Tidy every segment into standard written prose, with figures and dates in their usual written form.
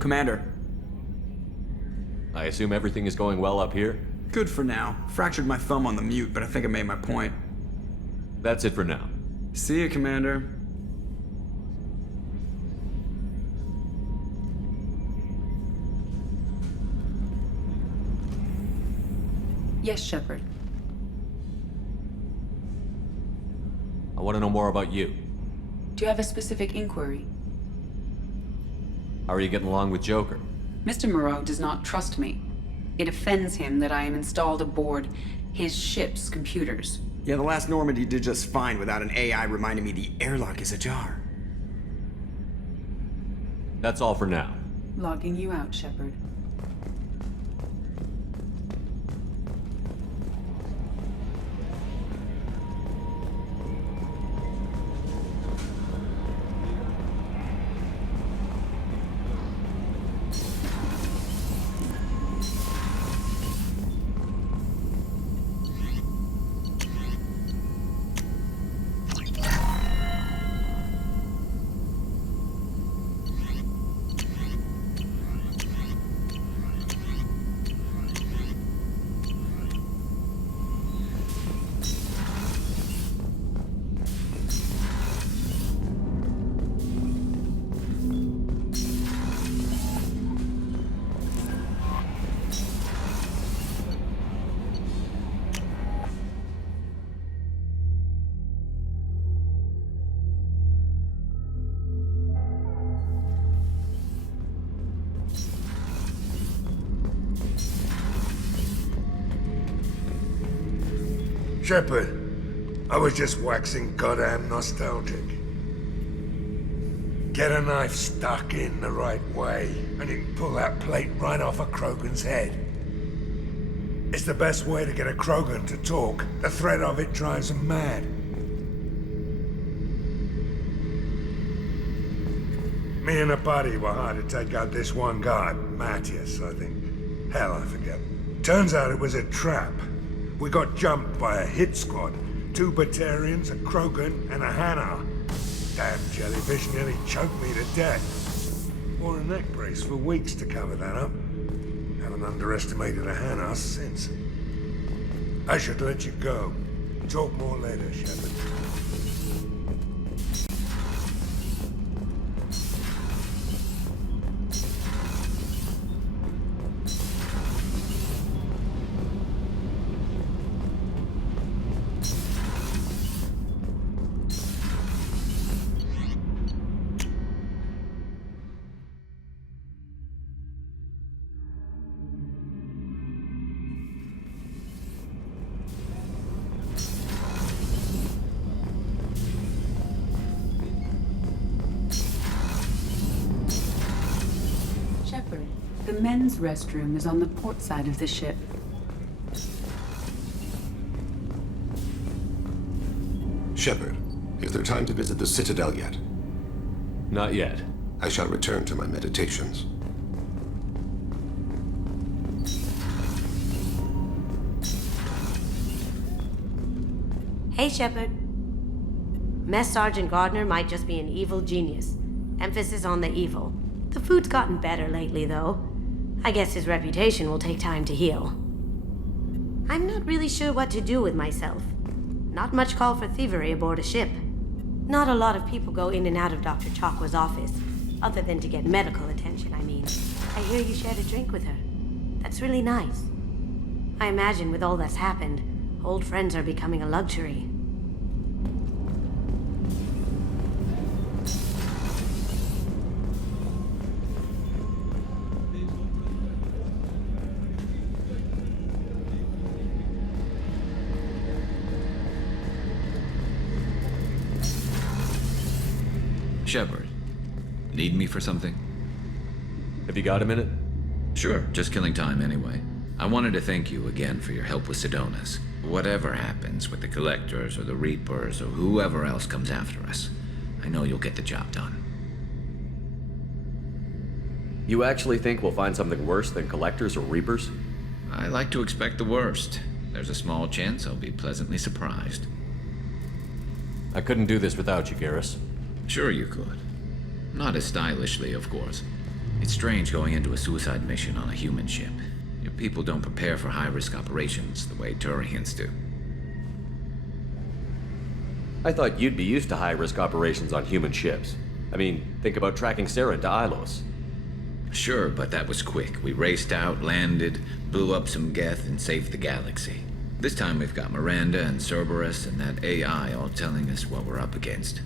Commander. I assume everything is going well up here? Good for now. Fractured my thumb on the mute, but I think I made my point. That's it for now. See you, Commander. Yes, Shepard. I want to know more about you. Do you have a specific inquiry? How are you getting along with Joker? Mr. Moreau does not trust me. It offends him that I am installed aboard his ship's computers. Yeah, the last Normandy did just fine without an AI reminding me the airlock is ajar. That's all for now. Logging you out, Shepard. Shepard, I was just waxing goddamn nostalgic. Get a knife stuck in the right way, and you can pull that plate right off a Krogan's head. It's the best way to get a Krogan to talk. The threat of it drives him mad. Me and a buddy were hired to take out this one guy, Matthias, I think. Hell, I forget. Turns out it was a trap. We got jumped by a hit squad. 2 Batarians, a Krogan, and a Hanar. Damn jellyfish nearly choked me to death. Wore a neck brace for weeks to cover that up. Haven't underestimated a Hanar since. I should let you go. Talk more later, Shepard. Shepard, the men's restroom is on the port side of the ship. Shepard, is there time to visit the Citadel yet? Not yet. I shall return to my meditations. Hey, Shepard. Mess Sergeant Gardner might just be an evil genius. Emphasis on the evil. The food's gotten better lately, though. I guess his reputation will take time to heal. I'm not really sure what to do with myself. Not much call for thievery aboard a ship. Not a lot of people go in and out of Dr. Chakwa's office, other than to get medical attention, I mean. I hear you shared a drink with her. That's really nice. I imagine with all that's happened, old friends are becoming a luxury. Shepard, need me for something? Have you got a minute? Sure, just killing time anyway. I wanted to thank you again for your help with Sidonis. Whatever happens with the Collectors or the Reapers or whoever else comes after us, I know you'll get the job done. You actually think we'll find something worse than Collectors or Reapers? I like to expect the worst. There's a small chance I'll be pleasantly surprised. I couldn't do this without you, Garrus. Sure you could. Not as stylishly, of course. It's strange going into a suicide mission on a human ship. Your people don't prepare for high-risk operations the way Turians do. I thought you'd be used to high-risk operations on human ships. I mean, think about tracking Sarah to Ilos. Sure, but that was quick. We raced out, landed, blew up some Geth, and saved the galaxy. This time we've got Miranda and Cerberus and that AI all telling us what we're up against.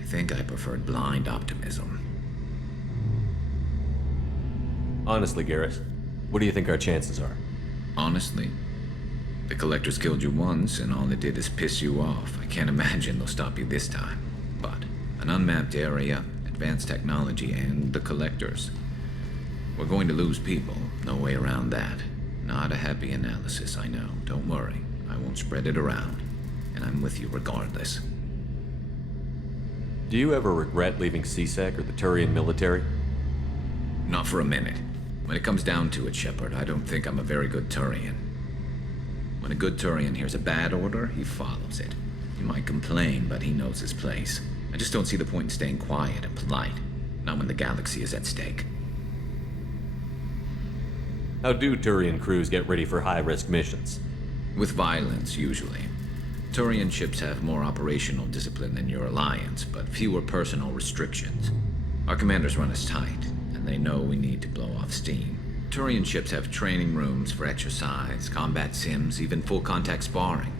I think I preferred blind optimism. Honestly, Garrus, what do you think our chances are? Honestly, the Collectors killed you once, and all it did is piss you off. I can't imagine they'll stop you this time. But an unmapped area, advanced technology, and the Collectors. We're going to lose people. No way around that. Not a happy analysis, I know. Don't worry. I won't spread it around. And I'm with you regardless. Do you ever regret leaving CSEC or the Turian military? Not for a minute. When it comes down to it, Shepard, I don't think I'm a very good Turian. When a good Turian hears a bad order, he follows it. He might complain, but he knows his place. I just don't see the point in staying quiet and polite. Not when the galaxy is at stake. How do Turian crews get ready for high-risk missions? With violence, usually. Turian ships have more operational discipline than your alliance, but fewer personal restrictions. Our commanders run us tight, and they know we need to blow off steam. Turian ships have training rooms for exercise, combat sims, even full-contact sparring.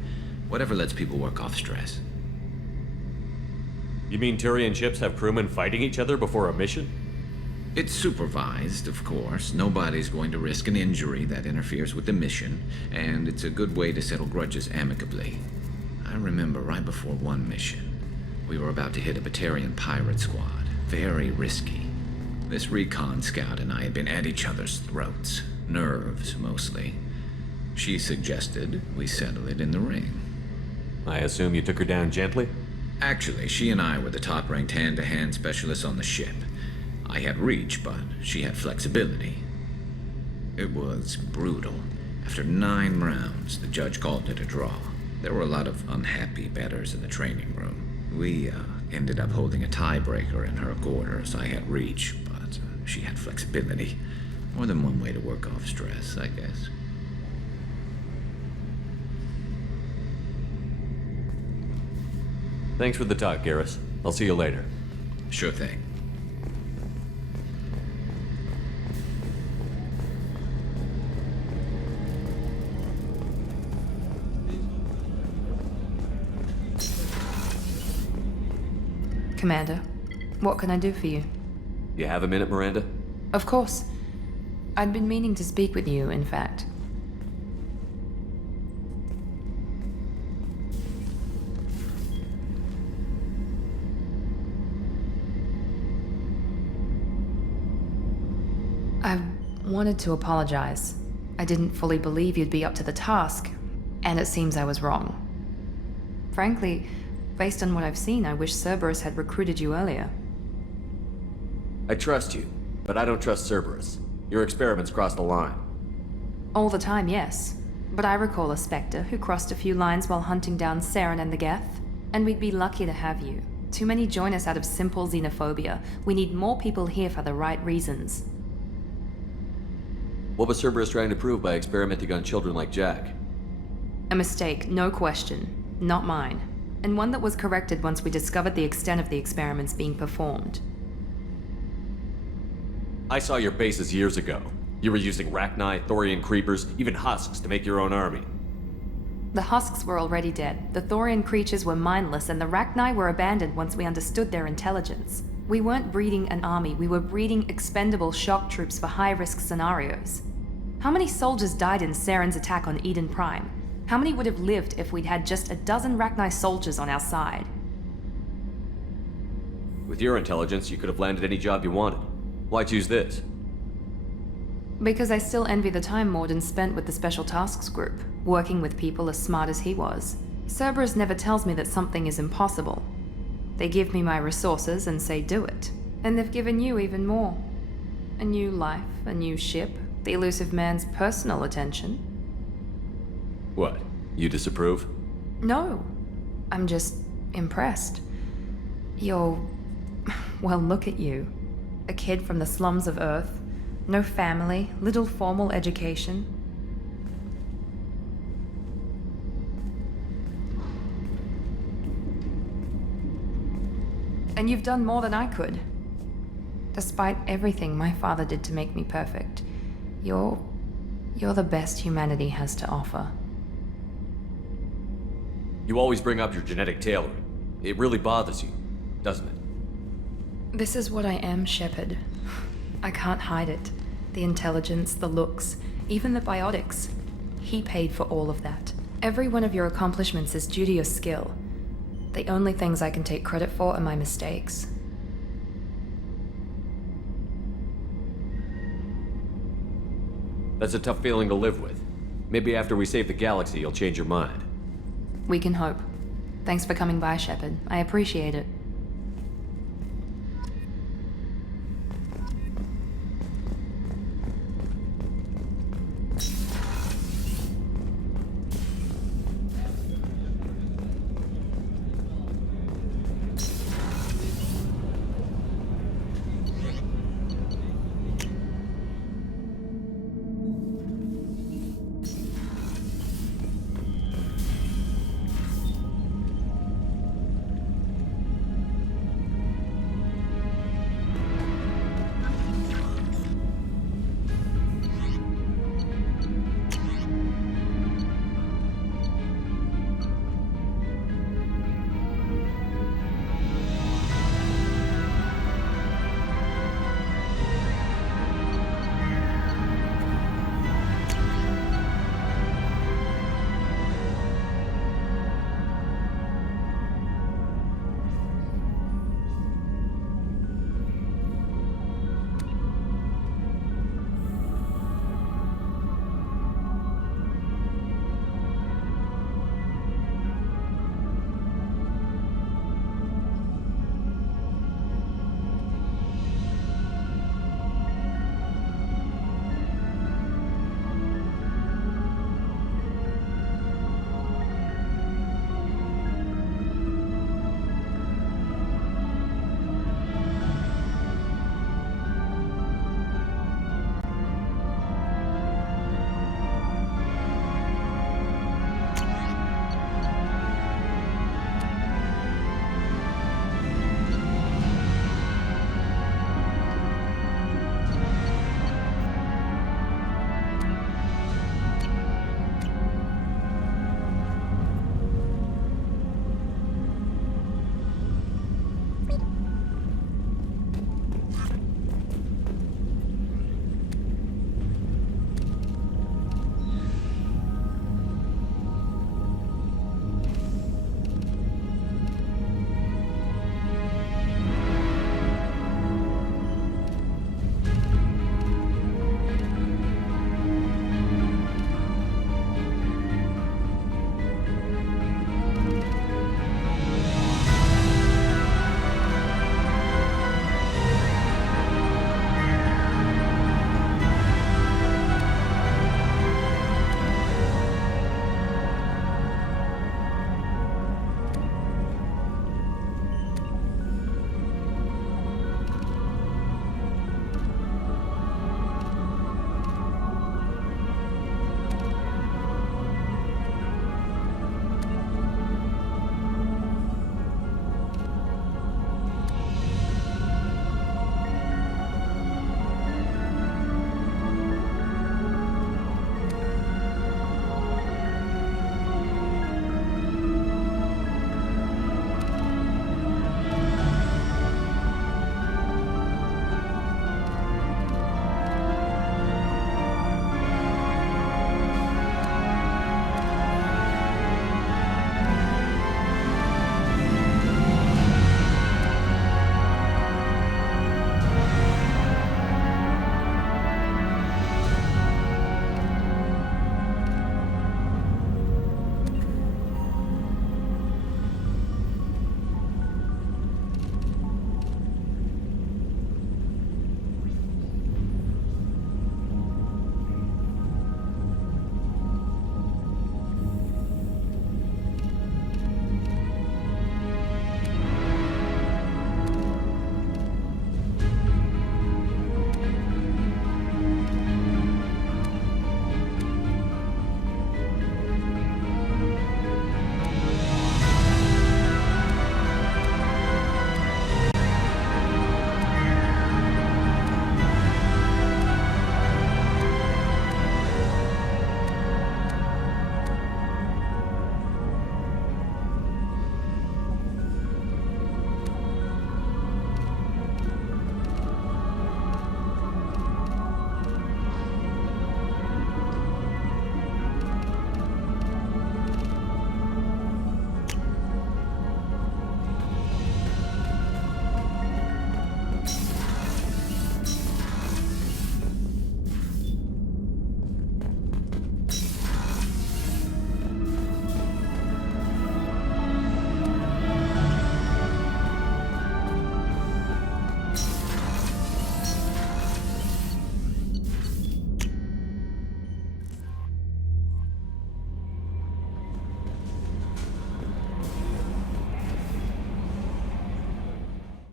Whatever lets people work off stress. You mean Turian ships have crewmen fighting each other before a mission? It's supervised, of course. Nobody's going to risk an injury that interferes with the mission, and it's a good way to settle grudges amicably. I remember right before one mission, we were about to hit a Batarian pirate squad. Very risky. This recon scout and I had been at each other's throats. Nerves, mostly. She suggested we settle it in the ring. I assume you took her down gently? Actually, she and I were the top-ranked hand-to-hand specialists on the ship. I had reach, but she had flexibility. It was brutal. After 9 rounds, the judge called it a draw. There were a lot of unhappy bettors in the training room. We ended up holding a tiebreaker in her quarters. I had reach, but she had flexibility. More than one way to work off stress, I guess. Thanks for the talk, Garrus. I'll see you later. Sure thing. Commander, what can I do for you? You have a minute, Miranda? Of course. I'd been meaning to speak with you, in fact. I wanted to apologize. I didn't fully believe you'd be up to the task, and it seems I was wrong. Frankly, based on what I've seen, I wish Cerberus had recruited you earlier. I trust you, but I don't trust Cerberus. Your experiments crossed the line. All the time, yes. But I recall a Spectre who crossed a few lines while hunting down Saren and the Geth. And we'd be lucky to have you. Too many join us out of simple xenophobia. We need more people here for the right reasons. What was Cerberus trying to prove by experimenting on children like Jack? A mistake, no question. Not mine. And one that was corrected once we discovered the extent of the experiments being performed. I saw your bases years ago. You were using Rachni, Thorian creepers, even husks to make your own army. The husks were already dead, the Thorian creatures were mindless, and the Rachni were abandoned once we understood their intelligence. We weren't breeding an army, we were breeding expendable shock troops for high-risk scenarios. How many soldiers died in Saren's attack on Eden Prime? How many would have lived if we'd had just a dozen Rachni soldiers on our side? With your intelligence, you could have landed any job you wanted. Why choose this? Because I still envy the time Morden spent with the Special Tasks Group, working with people as smart as he was. Cerberus never tells me that something is impossible. They give me my resources and say do it. And they've given you even more. A new life, a new ship, the elusive man's personal attention. What? You disapprove? No. I'm just impressed. You're... well, look at you. A kid from the slums of Earth. No family, little formal education. And you've done more than I could. Despite everything my father did to make me perfect, you're the best humanity has to offer. You always bring up your genetic tailoring. It really bothers you, doesn't it? This is what I am, Shepard. I can't hide it. The intelligence, the looks, even the biotics. He paid for all of that. Every one of your accomplishments is due to your skill. The only things I can take credit for are my mistakes. That's a tough feeling to live with. Maybe after we save the galaxy, you'll change your mind. We can hope. Thanks for coming by, Shepard. I appreciate it.